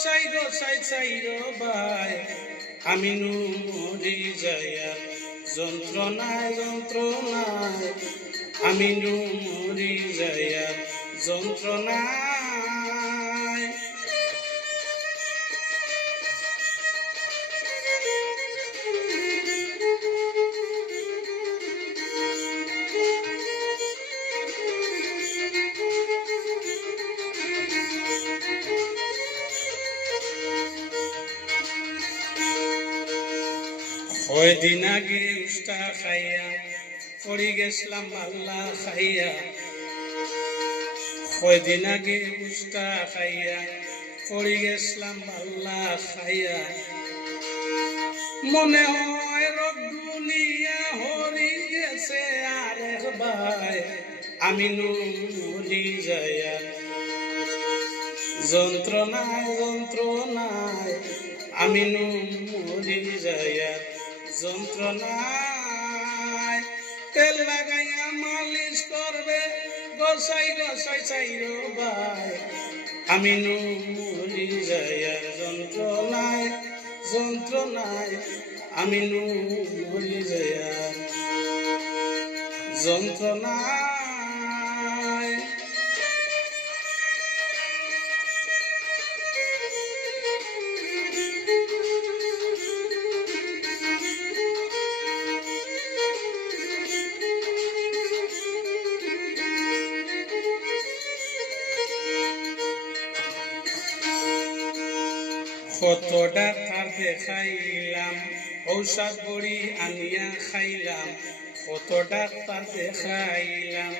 গোসাই গোসাই চাইরো ভাই আমি নু মরি যাইয়া যন্ত্রণায় যন্ত্রণায় আমি নু মরি যাইয়া যন্ত্রণায় কয়দিন আগে উষ্টা খাইয়া পড়ি গেছিলাম আল্লাহ খাইয়া কয়দিন আগে উষ্টা খাইয়া পড়ি গেছিলাম আল্লাহ খাইয়া মনে হয় রোগ দুনিয়া হরি গেছে আরেক ভাই আমি নু মরি যাইয়া যন্ত্রণায় যন্ত্রণায় আমি নু মরি যাইয়া যন্ত্রণায় তেল লাগাইয়া মালিশ করবে গোসাই গোসাই চাইরো ভাই আমি নু মরি যাইয়ার যন্ত্রণায় যন্ত্রণায় আমি নু মরি যাইয়ার যন্ত্রণায় কত ডাক্তার দেখাইলাম ঔষধ বড়ি আনিয়া খাইলাম কত ডাক্তার দেখাইলাম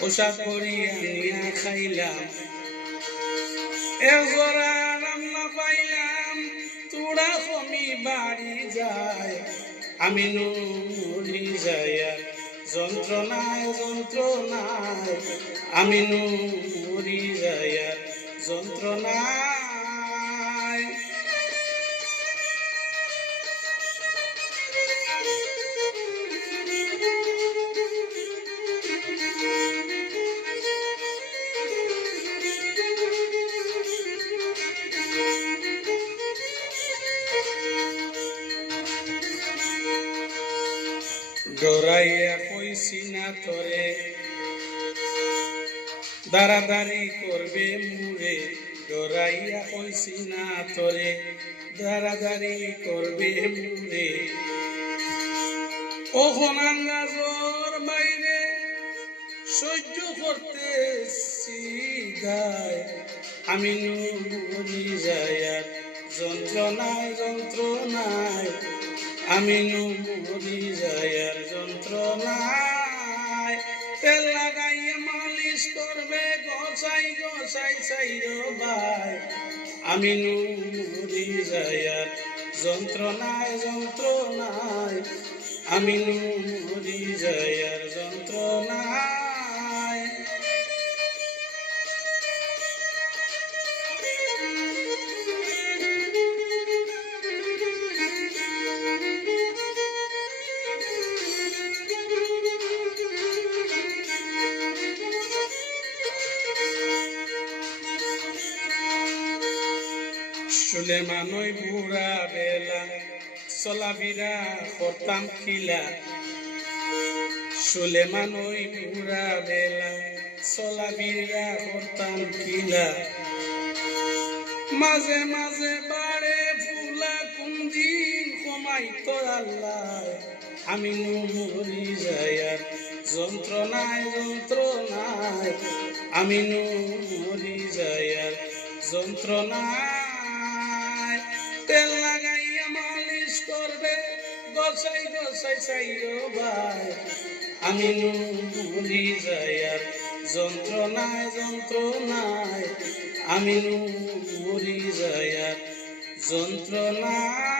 ঔষধ বড়ি আনিয়া খাইলাম এজরা রান্না পাইলাম তুড়া কমি বাড়ি যায় আমি নু মরি যাইয়া যন্ত্রণায় যন্ত্রণায় আমি নু মরি যাইয়া যন্ত্রণায় ডরাইয়া কইছি না তোরে দাঁড়াদাঁড়ি করবে মুরে ডরাইয়া কইছি না তোরে দাঁড়াদাঁড়ি করবে মুরে ওখন আন্দাজর বাইরে সহ্য করতেছি গায় আমি নু মরি যাইয়ার যন্ত্রণায় যন্ত্রণায় আমি নু মরি যাইয়ার যন্ত্রণায় তেল লাগাইয়া মালিশ করবে গোসাই গোসাই চাইরো ভাই আমি নু মরি যাইয়ার যন্ত্রণায় যন্ত্রণায় আমি নু মরি যাইয়ার যন্ত্রণায় সুলেমান ওই বুড়া বেলা চলাফেরা করতাম খিলা সুলেমান ওই বুড়া বেলা চলাফেরা করতাম খিলা মাঝে মাঝে বাড়ে ফুলা কুন্দিন কমাই তো আল্লাহ আমি নু মরি যাইয়ার যন্ত্রণায় যন্ত্রণায় আমি নু মরি যাইয়ার যন্ত্রণায় তেল লাগাইয়া মালিশ করবে গোসাই গোসাই চাইরো ভাই আমি নু মরি যাইয়ার যন্ত্রণায় যন্ত্রণায় আমি নু মরি যাইয়ার যন্ত্রণায়